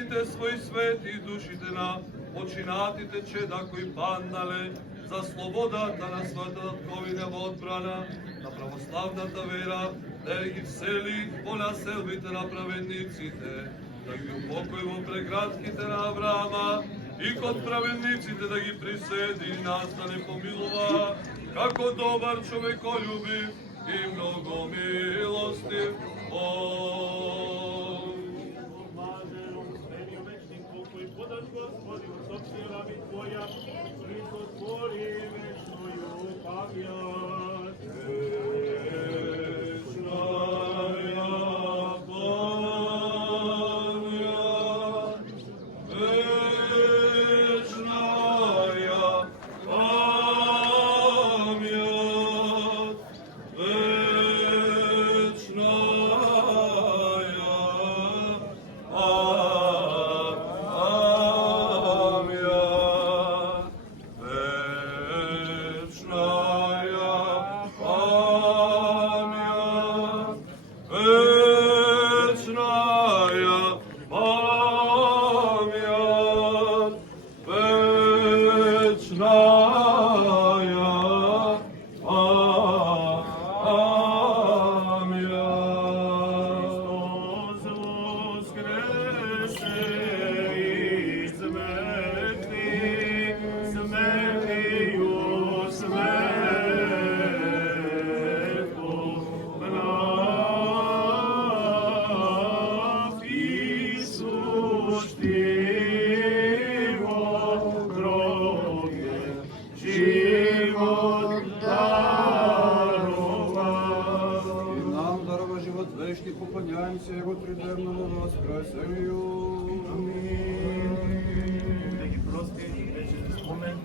сите свои свети душите на починатите чеда кои паднале за слободата на својата татковина во одбрана на православната вера, да ги всели во населбите на праведниците, да ги упокои во преградките на Авраама и код праведниците да ги приседи и нас да не помилува, како добар човеколюбив и много милостив Бог. Подач Господи, усопни раби Твоја, и сотвори вечною памјат. Вечная памјат, вечная памјат, поклоняемся Его тридневному воскресению. Аминь. Neki prosti, večni spomen,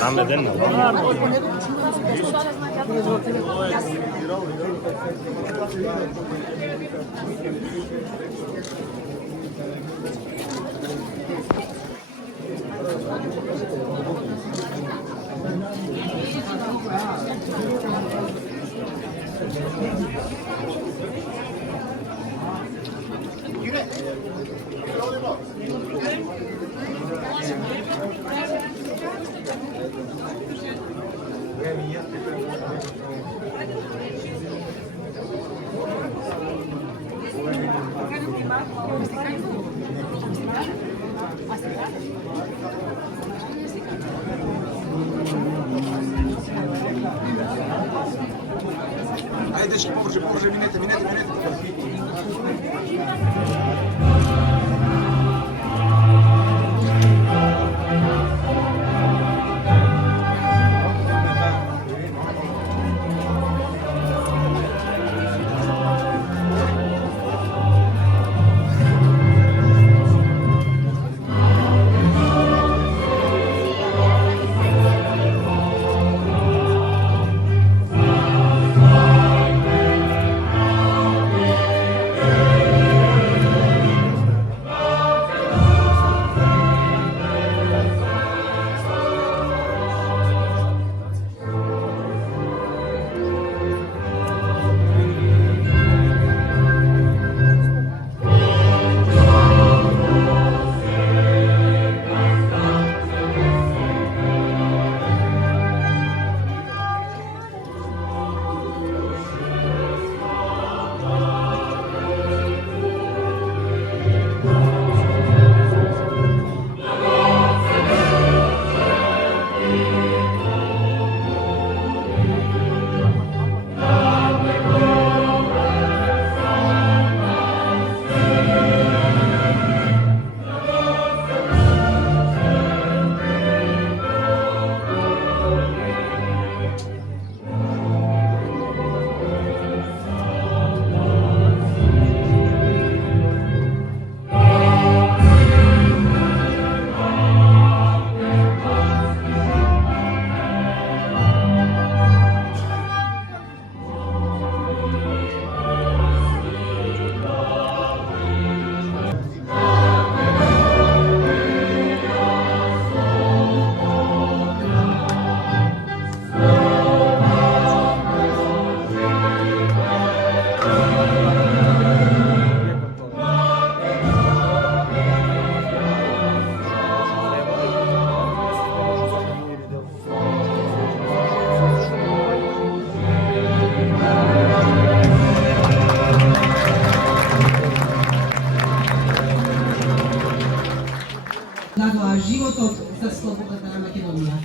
Там один. Ajde, Bože, minete. дадоа животот за слободата на Македонија.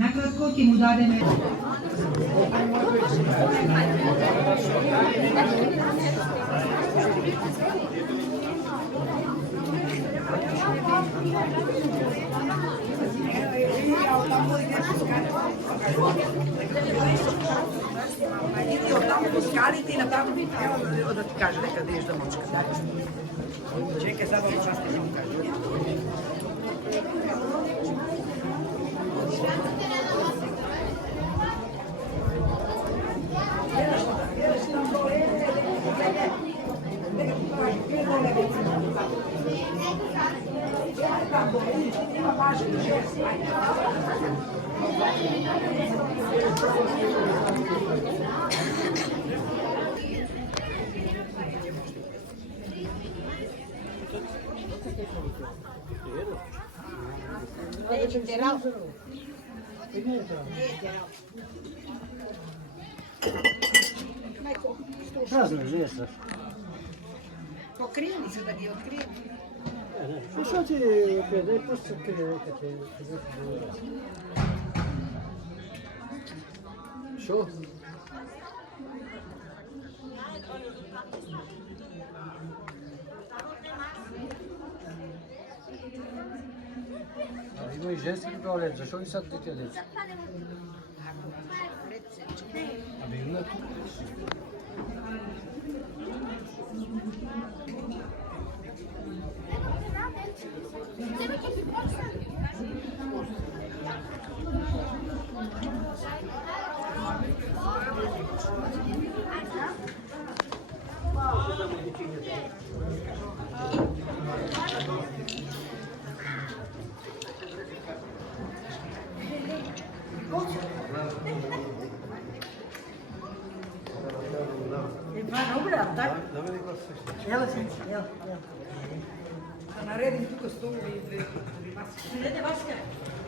Накратко ќе му дадеме скалите и натаму, ево да ти кажа дека да идеш да мочка. Чекај, сега да части ќе ми кажа. Празно, жеста. Покриени се да ги открием. Што ти предај просто каде Што? Има и женски туалет, зашо ли сад дете деца? Абе има тук. Ела се, ела. Да наредим тука столове и две маски. Седете маска.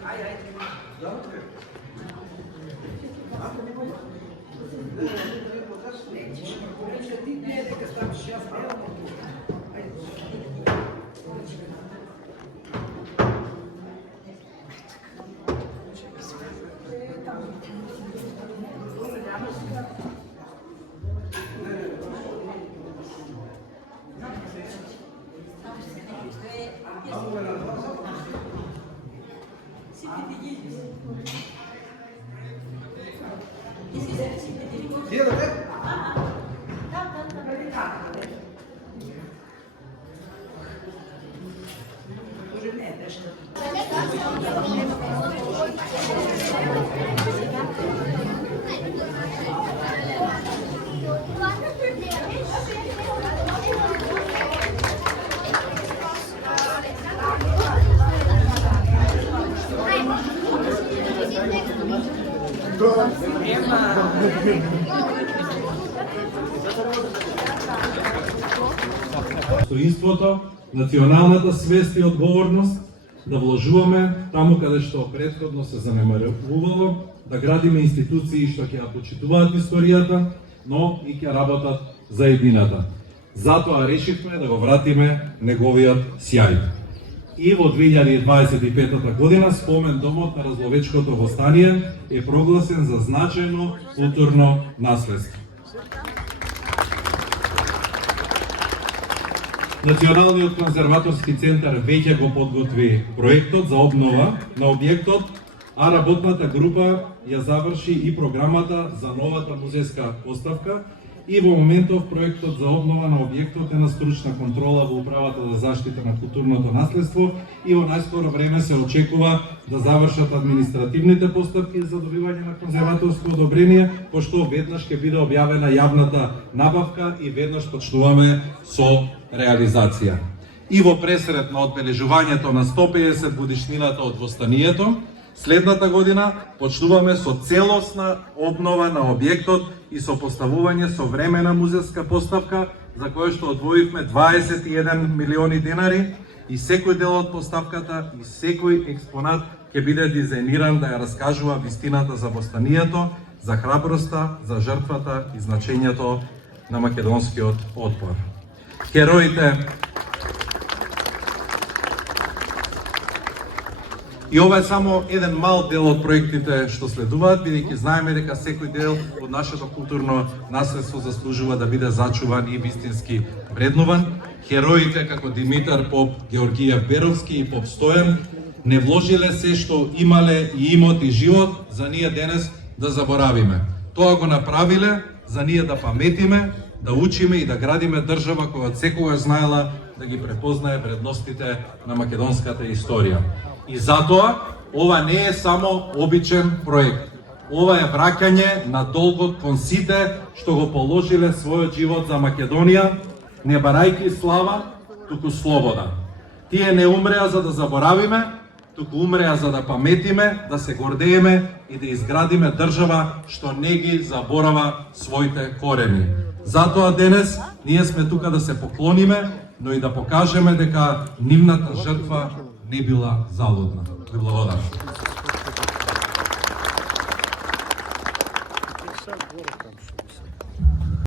Ајде. Ти не дека ставиш јас, Достоинството, националната свест и одговорност, да вложуваме таму каде што претходно се занемарувало, да градиме институции што ќе ја почитуваат историјата, но и ќе работат за едината. Затоа решивме да го вратиме неговиот сјај. И во 2025 година спомен домот на Разловечкото востание е прогласен за значајно културно наследство. Националниот конзерваторски центар веќе го подготви проектот за обнова на објектот, а работната група ја заврши и програмата за новата музејска поставка и во моментов проектот за обнова на објектот е на стручна контрола во Управата за заштита на културното наследство и во најскоро време се очекува да завршат административните постапки за добивање на конзерваторско одобрение, пошто веднаш ќе биде објавена јавната набавка и веднаш почнуваме со реализација. И во пресред на одбележувањето на 150 годишнината од востанието, следната година почнуваме со целосна обнова на објектот и со поставување современа музејска поставка, за која што одвоивме 21 милиони денари и секој дел од поставката и секој експонат ќе биде дизајниран да ја раскажува вистината за востанието, за храброста, за жртвата и значењето на македонскиот отпор. Хероите. И ова е само еден мал дел од проектите што следуваат, бидејќи знаеме дека секој дел од нашето културно наследство заслужува да биде зачуван и вистински вреднуван. Хероите како Димитар Поп, Георгиев Беровски и Поп Стојан не вложиле се што имале и имот и живот за ние денес да заборавиме. Тоа го направиле за ние да паметиме, да учиме и да градиме држава која од секогаш знаела да ги препознае вредностите на македонската историја. И затоа, ова не е само обичен проект. Ова е враќање на долгот кон сите што го положиле својот живот за Македонија, не барајки слава, туку слобода. Тие не умреа за да заборавиме, туку умреа за да паметиме, да се гордееме и да изградиме држава што не ги заборава своите корени. Затоа денес ние сме тука да се поклониме, но и да покажеме дека нивната жртва не била залудна. Ви благодарам.